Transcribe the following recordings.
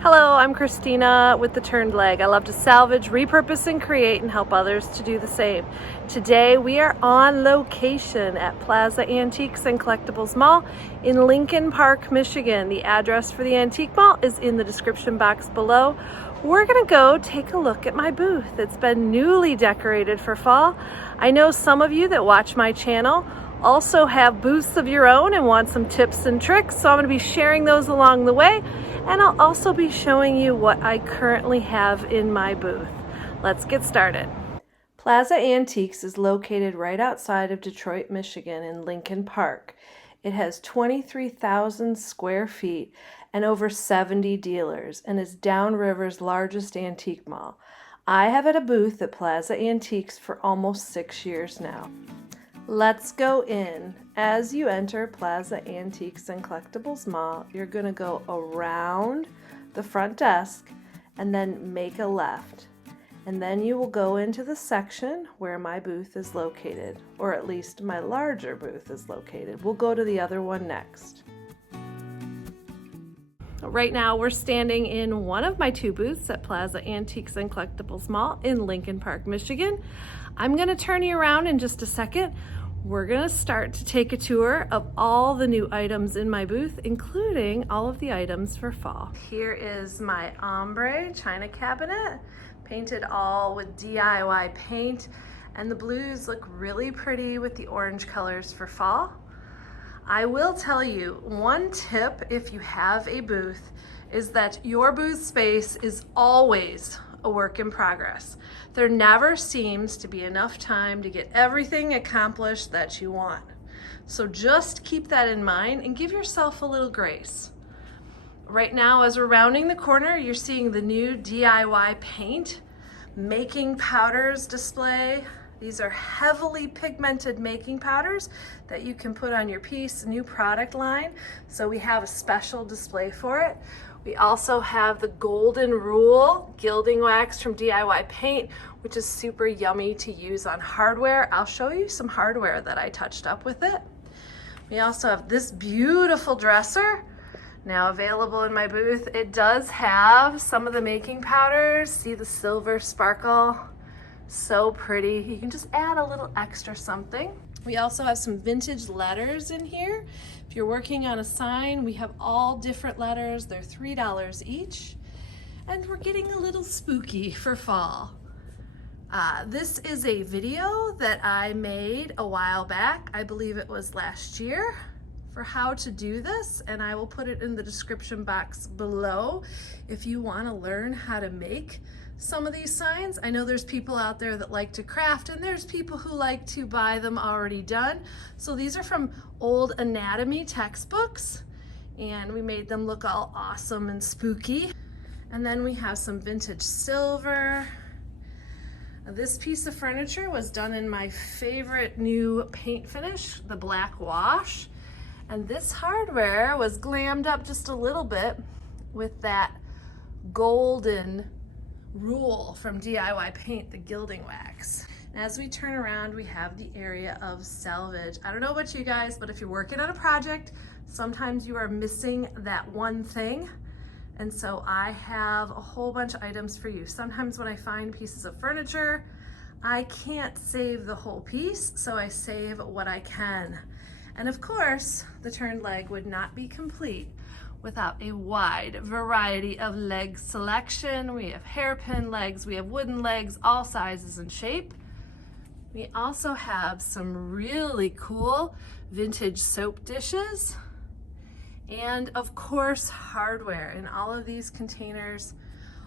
Hello, I'm Christina with The Turned Leg. I love to salvage, repurpose, and create and help others to do the same. Today we are on location at Plaza Antiques and Collectibles Mall in Lincoln Park, Michigan. The address for the antique mall is in the description box below. We're gonna go take a look at my booth. It's been newly decorated for fall. I know some of you that watch my channel also have booths of your own and want some tips and tricks, so I'm going to be sharing those along the way, and I'll also be showing you what I currently have in my booth. Let's get started. Plaza Antiques is located right outside of Detroit, Michigan in Lincoln Park. It has 23,000 square feet and over 70 dealers and is downriver's largest antique mall. I have had a booth at Plaza Antiques for almost 6 years now. Let's go in. As you enter Plaza Antiques and Collectibles Mall, you're going to go around the front desk and then make a left. And then you will go into the section where my booth is located, or at least my larger booth is located. We'll go to the other one next. Right now we're standing in one of my two booths at Plaza Antiques and Collectibles Mall in Lincoln Park, Michigan. I'm going to turn you around in just a second. We're going to start to take a tour of all the new items in my booth, including all of the items for fall. Here is my ombre china cabinet, painted all with DIY paint, and the blues look really pretty with the orange colors for fall. I will tell you, one tip if you have a booth is that your booth space is always a work in progress. There never seems to be enough time to get everything accomplished that you want. So just keep that in mind and give yourself a little grace. Right now, as we're rounding the corner, you're seeing the new DIY paint making powders display. These are heavily pigmented making powders that you can put on your piece, new product line. So we have a special display for it. We also have the Golden Rule gilding wax from DIY Paint, which is super yummy to use on hardware. I'll show you some hardware that I touched up with it. We also have this beautiful dresser, now available in my booth. It does have some of the making powders. See the silver sparkle? So pretty. You can just add a little extra something. We also have some vintage letters in here. If you're working on a sign, we have all different letters. They're $3 each. And we're getting a little spooky for fall. This is a video that I made a while back. I believe it was last year, for how to do this, and I will put it in the description box below if you want to learn how to make some of these signs. I know there's people out there that like to craft, and there's people who like to buy them already done. So these are from old anatomy textbooks, and we made them look all awesome and spooky. And then we have some vintage silver. This piece of furniture was done in my favorite new paint finish, the black wash. And this hardware was glammed up just a little bit with that Golden Rule from DIY Paint, the gilding wax. And as we turn around, we have the area of salvage. I don't know about you guys, but if you're working on a project, sometimes you are missing that one thing. And so I have a whole bunch of items for you. Sometimes when I find pieces of furniture, I can't save the whole piece, so I save what I can. And of course, the turned leg would not be complete without a wide variety of leg selection. We have hairpin legs, we have wooden legs, all sizes and shape. We also have some really cool vintage soap dishes. And of course, hardware. And all of these containers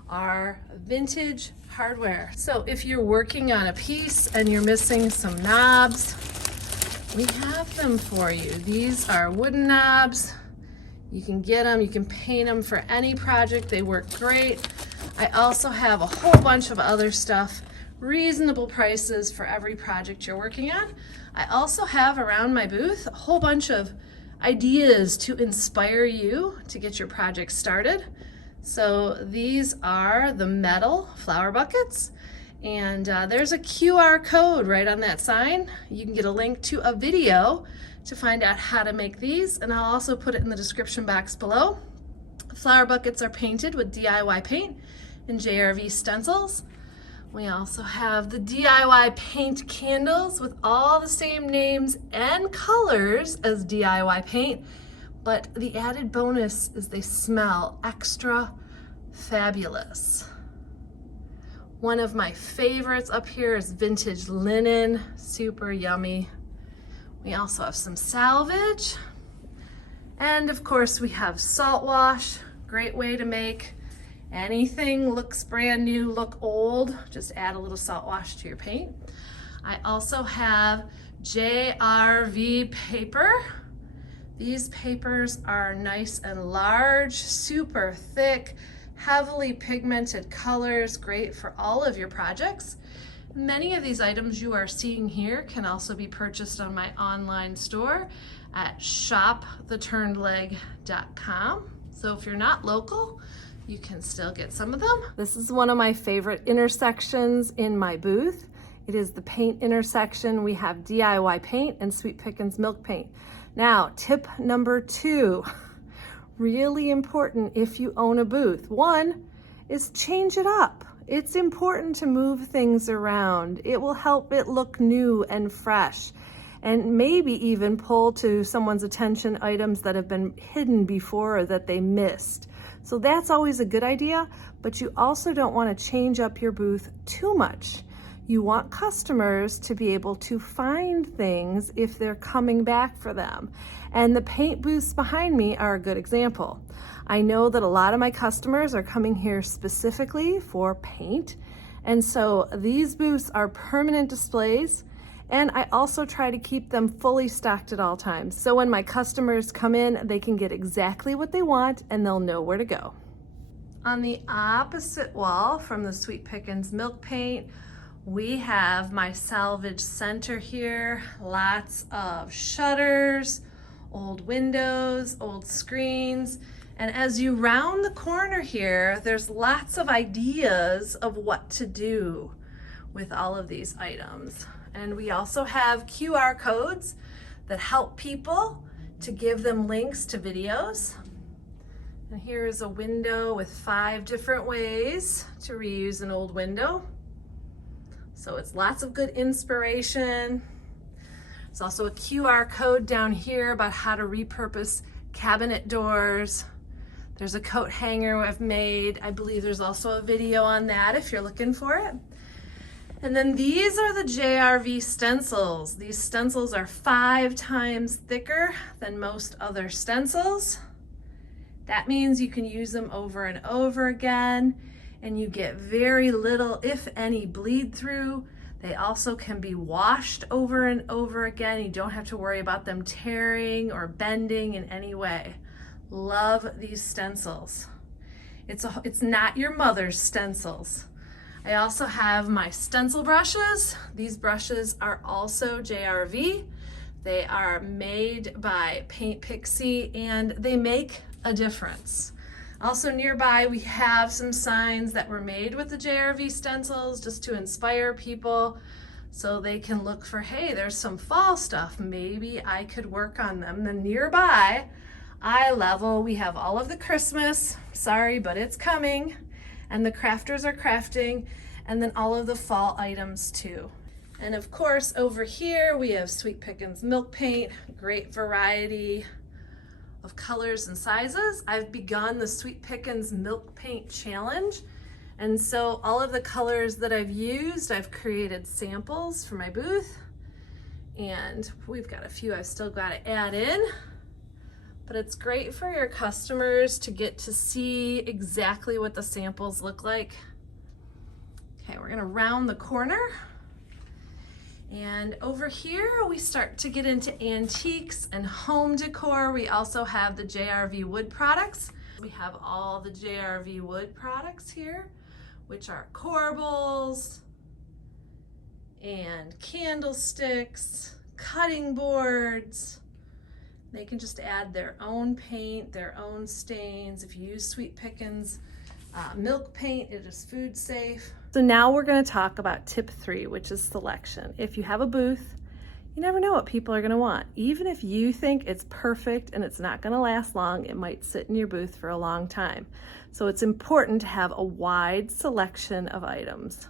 are vintage hardware. So if you're working on a piece and you're missing some knobs, we have them for you. These are wooden knobs. You can get them, you can paint them for any project. They work great. I also have a whole bunch of other stuff, reasonable prices for every project you're working on. I also have around my booth a whole bunch of ideas to inspire you to get your project started. So these are the metal flower buckets. And there's a QR code right on that sign. You can get a link to a video to find out how to make these, and I'll also put it in the description box below. Flower buckets are painted with DIY paint and JRV stencils. We also have the DIY paint candles with all the same names and colors as DIY paint, but the added bonus is they smell extra fabulous. One of my favorites up here is vintage linen, super yummy. We also have some salvage. And of course we have salt wash, great way to make anything looks brand new, look old. Just add a little salt wash to your paint. I also have JRV paper. These papers are nice and large, super thick, heavily pigmented colors, great for all of your projects. Many of these items you are seeing here can also be purchased on my online store at shoptheturnedleg.com. So if you're not local, you can still get some of them. This is one of my favorite intersections in my booth. It is the paint intersection. We have DIY paint and Sweet Pickins milk paint. Now, tip number 2, really important if you own a booth. 1 is change it up. It's important to move things around. It will help it look new and fresh, and maybe even pull to someone's attention items that have been hidden before or that they missed. So that's always a good idea, but you also don't want to change up your booth too much. You want customers to be able to find things if they're coming back for them. And the paint booths behind me are a good example. I know that a lot of my customers are coming here specifically for paint. And so these booths are permanent displays. And I also try to keep them fully stocked at all times. So when my customers come in, they can get exactly what they want and they'll know where to go. On the opposite wall from the Sweet Pickins milk paint, we have my salvage center here. Lots of shutters, old windows, old screens. And as you round the corner here, there's lots of ideas of what to do with all of these items. And we also have QR codes that help people to give them links to videos. And here is a window with 5 different ways to reuse an old window. So it's lots of good inspiration. There's also a QR code down here about how to repurpose cabinet doors. There's a coat hanger I've made. I believe there's also a video on that if you're looking for it. And then these are the JRV stencils. These stencils are 5 times thicker than most other stencils. That means you can use them over and over again, and you get very little, if any, bleed through. They also can be washed over and over again. You don't have to worry about them tearing or bending in any way. Love these stencils. It's not your mother's stencils. I also have my stencil brushes. These brushes are also JRV. They are made by Paint Pixie and they make a difference. Also nearby, we have some signs that were made with the JRV stencils just to inspire people so they can look for, hey, there's some fall stuff. Maybe I could work on them. Then nearby, eye level, we have all of the Christmas, sorry, but it's coming, and the crafters are crafting, and then all of the fall items too. And of course, over here, we have Sweet Pickins milk paint, great variety of colors and sizes. I've begun the Sweet Pickins milk paint challenge. And so all of the colors that I've used, I've created samples for my booth. And we've got a few I've still got to add in. But it's great for your customers to get to see exactly what the samples look like. Okay, we're gonna round the corner. And over here, we start to get into antiques and home decor. We also have the JRV wood products. We have all the JRV wood products here, which are corbels and candlesticks, cutting boards. They can just add their own paint, their own stains. If you use Sweet Pickins milk paint, it is food safe. So now we're going to talk about tip 3, which is selection. If you have a booth, You never know what people are going to want. Even if you think it's perfect and it's not going to last long, it might sit in your booth for a long time. So it's important to have a wide selection of items.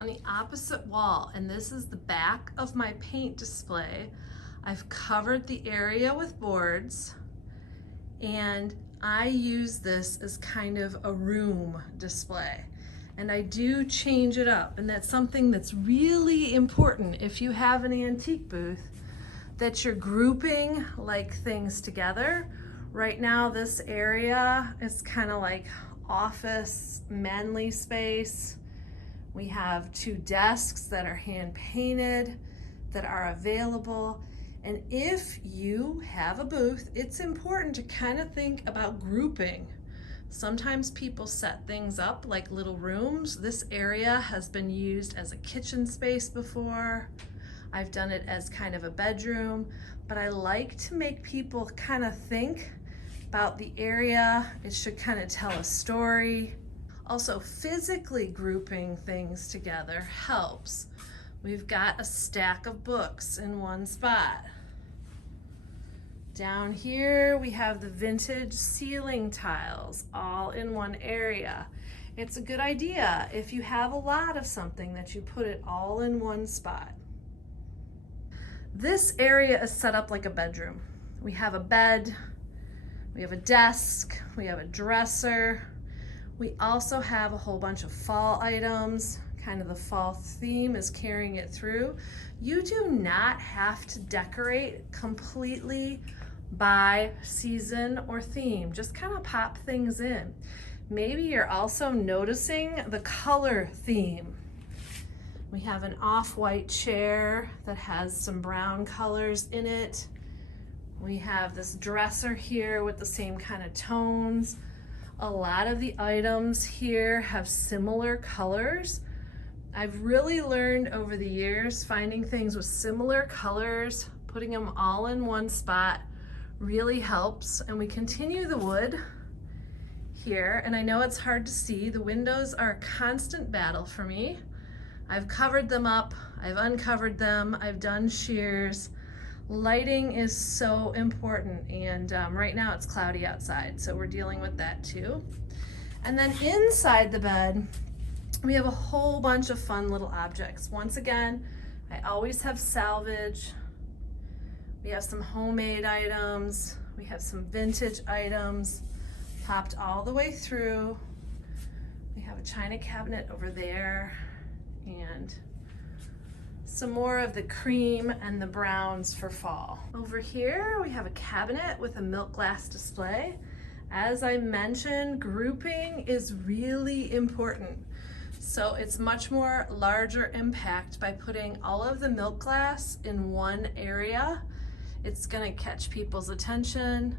On the opposite wall, and this is the back of my paint display, I've covered the area with boards, and I use this as kind of a room display. And I do change it up, and that's something that's really important if you have an antique booth, that you're grouping like things together. Right now this area is kind of like office, manly space. We have 2 desks that are hand painted that are available. And if you have a booth, it's important to kind of think about grouping. Sometimes people set things up like little rooms. This area has been used as a kitchen space before. I've done it as kind of a bedroom, but I like to make people kind of think about the area. It should kind of tell a story. Also, physically grouping things together helps. We've got a stack of books in one spot. Down here, we have the vintage ceiling tiles all in one area. It's a good idea if you have a lot of something that you put it all in one spot. This area is set up like a bedroom. We have a bed, we have a desk, we have a dresser. We also have a whole bunch of fall items. Kind of the fall theme is carrying it through. You do not have to decorate completely by season or theme. Just kind of pop things in. Maybe you're also noticing the color theme. We have an off-white chair that has some brown colors in it. We have this dresser here with the same kind of tones. A lot of the items here have similar colors. I've really learned over the years finding things with similar colors, putting them all in one spot really helps. And we continue the wood here, and I know it's hard to see. The windows are a constant battle for me. I've covered them up, I've uncovered them, I've done shears. Lighting is so important, and right now it's cloudy outside, so we're dealing with that too. And then inside the bed, we have a whole bunch of fun little objects. Once again, I always have salvage. We have some homemade items. We have some vintage items popped all the way through. We have a china cabinet over there, and some more of the cream and the browns for fall. Over here, we have a cabinet with a milk glass display. As I mentioned, grouping is really important. So it's much more larger impact by putting all of the milk glass in one area. It's gonna catch people's attention.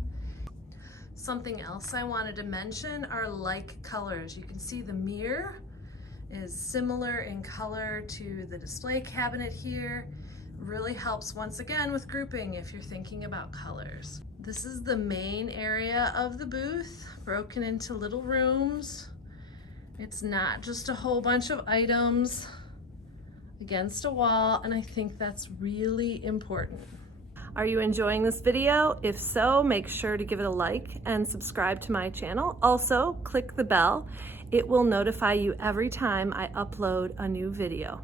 Something else I wanted to mention are like colors. You can see the mirror is similar in color to the display cabinet here. Really helps once again with grouping if you're thinking about colors. This is the main area of the booth, broken into little rooms. It's not just a whole bunch of items against a wall, and I think that's really important. Are you enjoying this video? If so, make sure to give it a like and subscribe to my channel. Also, click the bell. It will notify you every time I upload a new video.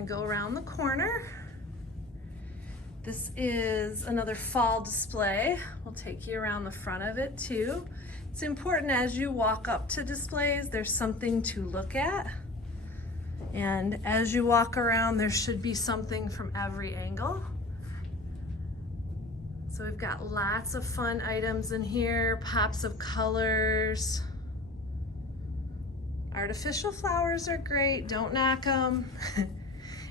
gonna go around the corner. This is another fall display. We'll take you around the front of it too. It's important as you walk up to displays, there's something to look at. And as you walk around, there should be something from every angle. So we've got lots of fun items in here, pops of colors. Artificial flowers are great, don't knock them.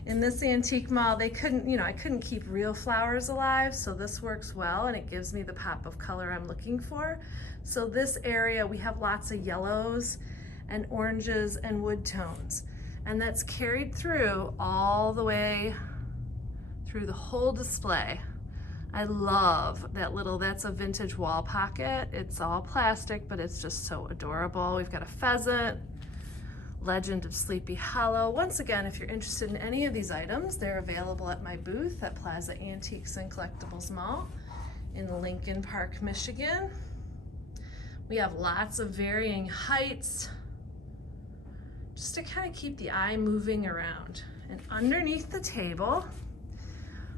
In this antique mall, they couldn't, I couldn't keep real flowers alive, so this works well and it gives me the pop of color I'm looking for. So this area, we have lots of yellows and oranges and wood tones. And that's carried through all the way through the whole display. I love that that's a vintage wall pocket. It's all plastic, but it's just so adorable. We've got a pheasant, Legend of Sleepy Hollow. Once again, if you're interested in any of these items, they're available at my booth at Plaza Antiques and Collectibles Mall in Lincoln Park, Michigan. We have lots of varying heights, just to kind of keep the eye moving around. And underneath the table,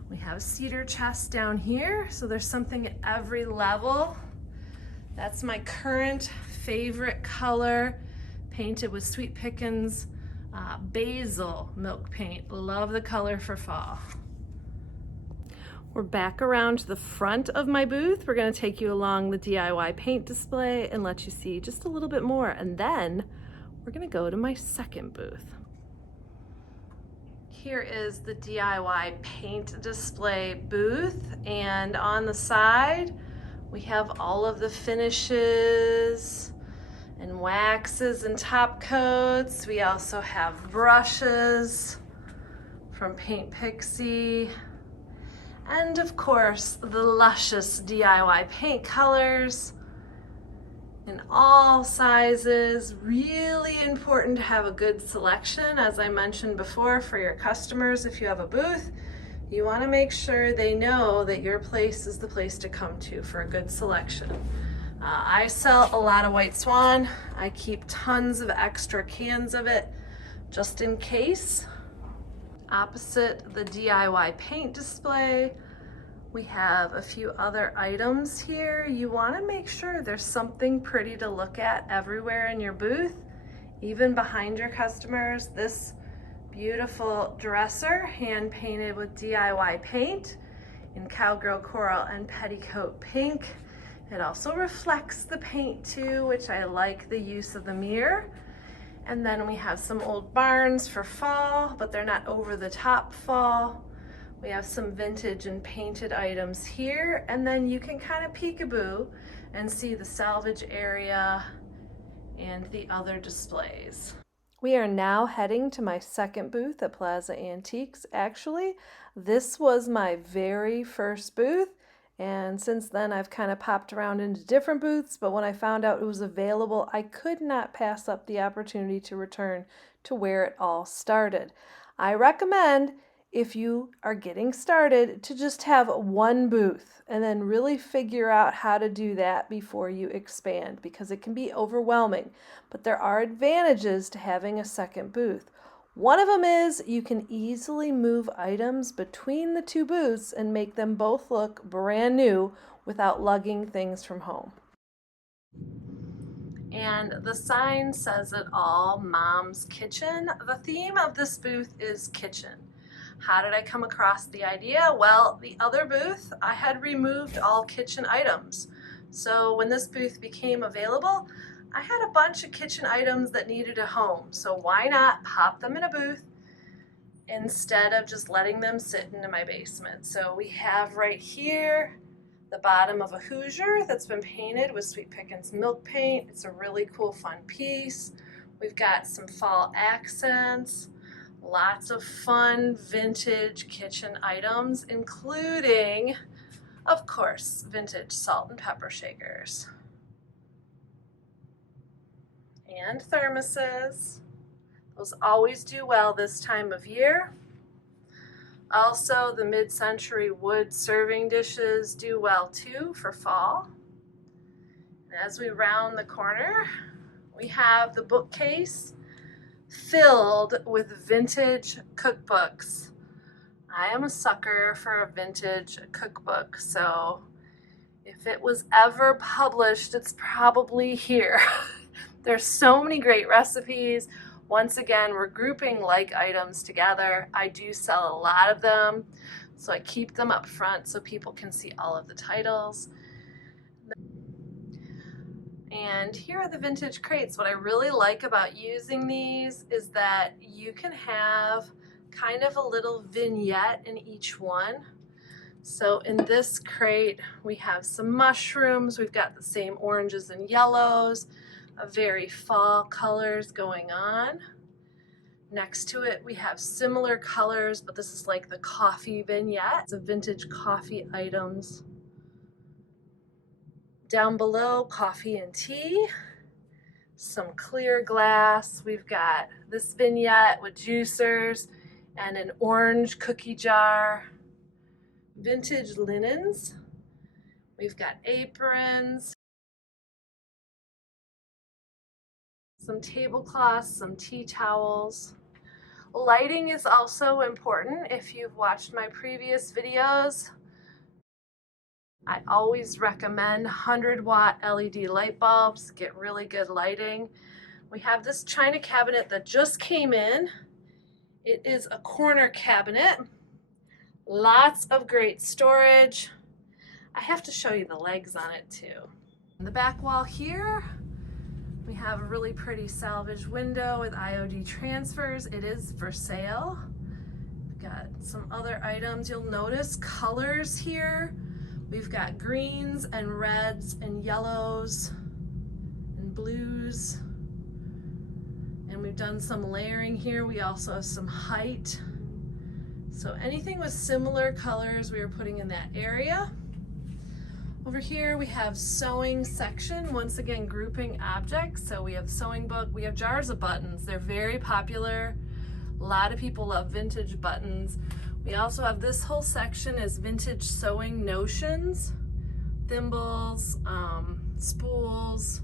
we have a cedar chest down here, so there's something at every level. That's my current favorite color, painted with Sweet Pickens basil milk paint. Love the color for fall. We're back around to the front of my booth. We're gonna take you along the DIY paint display and let you see just a little bit more. And then we're gonna go to my second booth. Here is the DIY paint display booth, and on the side we have all of the finishes and waxes and top coats. We also have brushes from Paint Pixie, and of course the luscious DIY paint colors in all sizes. Really important to have a good selection. As I mentioned before, for your customers, if you have a booth, you want to make sure they know that your place is the place to come to for a good selection. I sell a lot of White Swan. I keep tons of extra cans of it just in case. Opposite the DIY paint display, we have a few other items here. You want to make sure there's something pretty to look at everywhere in your booth, even behind your customers. This beautiful dresser, hand painted with DIY paint in cowgirl coral and petticoat pink. It also reflects the paint too, which I like the use of the mirror. And then we have some old barns for fall, but they're not over the top fall. We have some vintage and painted items here, and then you can kind of peekaboo and see the salvage area and the other displays. We are now heading to my second booth at Plaza Antiques. Actually, this was my very first booth, and since then I've kind of popped around into different booths, but when I found out it was available, I could not pass up the opportunity to return to where it all started. I recommend, if you are getting started, to just have one booth and then really figure out how to do that before you expand, because it can be overwhelming. But there are advantages to having a second booth. One of them is you can easily move items between the two booths and make them both look brand new without lugging things from home. And the sign says it all, Mom's Kitchen. The theme of this booth is kitchen. How did I come across the idea? Well, the other booth, I had removed all kitchen items. So when this booth became available, I had a bunch of kitchen items that needed a home. So why not pop them in a booth instead of just letting them sit into my basement? So we have right here the bottom of a Hoosier that's been painted with Sweet Pickens milk paint. It's a really cool, fun piece. We've got some fall accents. Lots of fun vintage kitchen items, including, of course, vintage salt and pepper shakers. And thermoses. Those always do well this time of year. Also, the mid-century wood serving dishes do well too for fall. And as we round the corner, we have the bookcase. filled with vintage cookbooks. I am a sucker for a vintage cookbook, so if it was ever published, it's probably here. There's so many great recipes. Once again, we're grouping like items together. I do sell a lot of them, so I keep them up front so people can see all of the titles. And here are the vintage crates. What I really like about using these is that you can have kind of a little vignette in each one. So in this crate, we have some mushrooms. We've got the same oranges and yellows, a very fall colors going on. Next to it, we have similar colors, but this is like the coffee vignette, the vintage coffee items. Down below, coffee and tea, some clear glass. We've got this vignette with juicers and an orange cookie jar. Vintage linens. We've got aprons, some tablecloths, some tea towels. Lighting is also important. If you've watched my previous videos, I always recommend 100-watt LED light bulbs, get really good lighting. We have this china cabinet that just came in. It is a corner cabinet. Lots of great storage. I have to show you the legs on it too. On the back wall here, we have a really pretty salvage window with IOD transfers. It is for sale. We've got some other items. You'll notice colors here. We've got greens and reds and yellows and blues. And we've done some layering here. We also have some height. So anything with similar colors we are putting in that area. Over here we have sewing section, once again grouping objects. So we have sewing book, we have jars of buttons. They're very popular. A lot of people love vintage buttons. We also have this whole section is vintage sewing notions, thimbles, spools,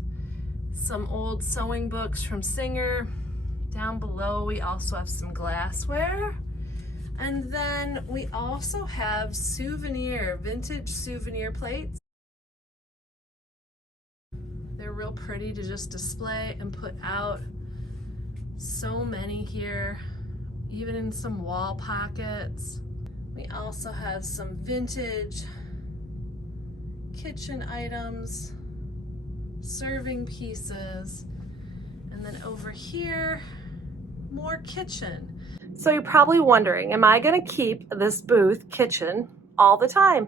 some old sewing books from Singer. Down below we also have some glassware. And then we also have vintage souvenir plates. They're real pretty to just display and put out. So many here, even in some wall pockets. We also have some vintage kitchen items, serving pieces, and then over here, more kitchen. So you're probably wondering, am I gonna keep this booth kitchen all the time?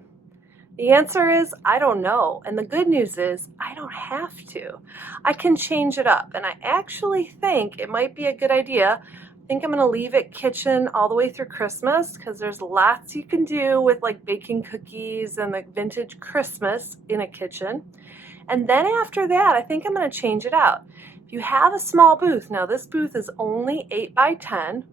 The answer is, I don't know. And the good news is, I don't have to. I can change it up. And I actually think it might be a good idea. I think I'm gonna leave it kitchen all the way through Christmas because there's lots you can do with like baking cookies and like vintage Christmas in a kitchen. And then after that, I think I'm gonna change it out. If you have a small booth, now this booth is only 8 by 10,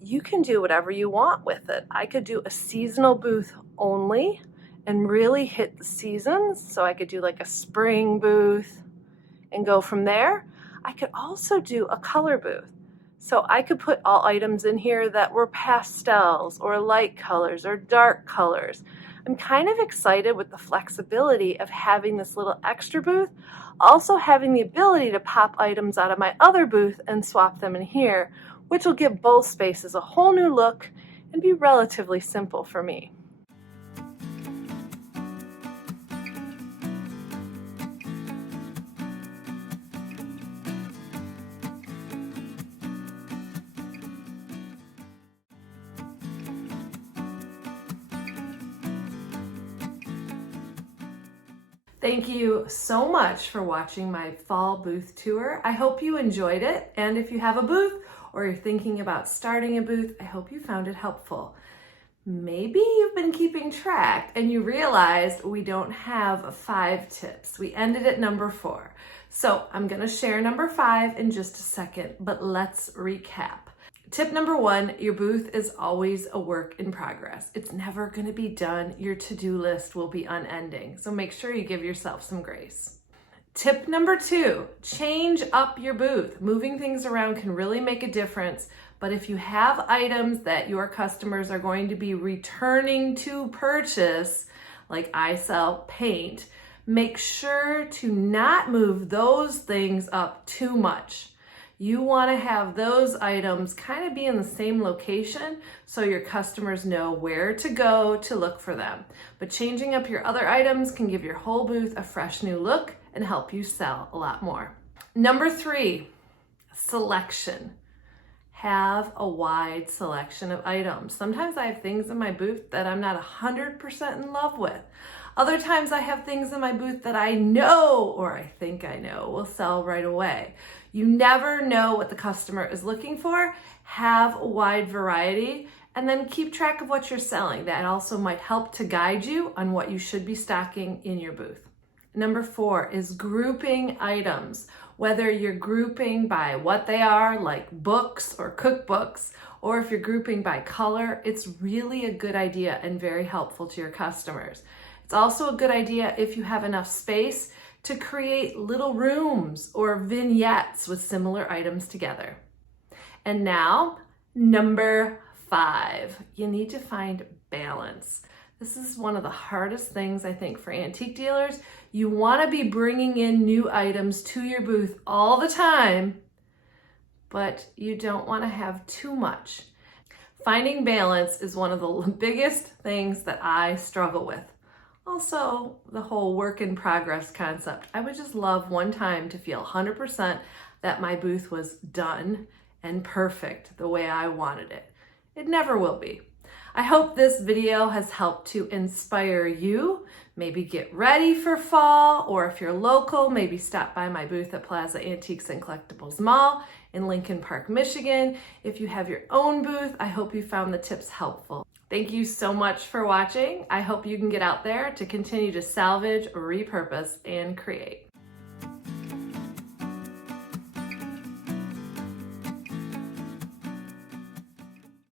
you can do whatever you want with it. I could do a seasonal booth only and really hit the seasons. So I could do like a spring booth and go from there. I could also do a color booth. So I could put all items in here that were pastels or light colors or dark colors. I'm kind of excited with the flexibility of having this little extra booth, also having the ability to pop items out of my other booth and swap them in here, which will give both spaces a whole new look and be relatively simple for me. Thank you so much for watching my fall booth tour. I hope you enjoyed it. And if you have a booth or you're thinking about starting a booth, I hope you found it helpful. Maybe you've been keeping track and you realized we don't have 5 tips. We ended at number 4. So I'm gonna share number 5 in just a second, but let's recap. Tip number 1, your booth is always a work in progress. It's never gonna be done. Your to-do list will be unending. So make sure you give yourself some grace. Tip number 2, change up your booth. Moving things around can really make a difference, but if you have items that your customers are going to be returning to purchase, like I sell paint, make sure to not move those things up too much. You want to have those items kind of be in the same location so your customers know where to go to look for them. But changing up your other items can give your whole booth a fresh new look and help you sell a lot more. Number 3, selection. Have a wide selection of items. Sometimes I have things in my booth that I'm not 100% in love with. Other times I have things in my booth that I know, or I think I know, will sell right away. You never know what the customer is looking for. Have a wide variety and then keep track of what you're selling. That also might help to guide you on what you should be stocking in your booth. Number 4 is grouping items. Whether you're grouping by what they are, like books or cookbooks, or if you're grouping by color, it's really a good idea and very helpful to your customers. It's also a good idea if you have enough space to create little rooms or vignettes with similar items together. And now, number 5, you need to find balance. This is one of the hardest things, I think, for antique dealers. You want to be bringing in new items to your booth all the time, but you don't want to have too much. Finding balance is one of the biggest things that I struggle with. Also, the whole work in progress concept. I would just love one time to feel 100% that my booth was done and perfect the way I wanted it. It never will be. I hope this video has helped to inspire you. Maybe get ready for fall, or if you're local, maybe stop by my booth at Plaza Antiques and Collectibles Mall in Lincoln Park, Michigan. If you have your own booth, I hope you found the tips helpful. Thank you so much for watching. I hope you can get out there to continue to salvage, repurpose, and create.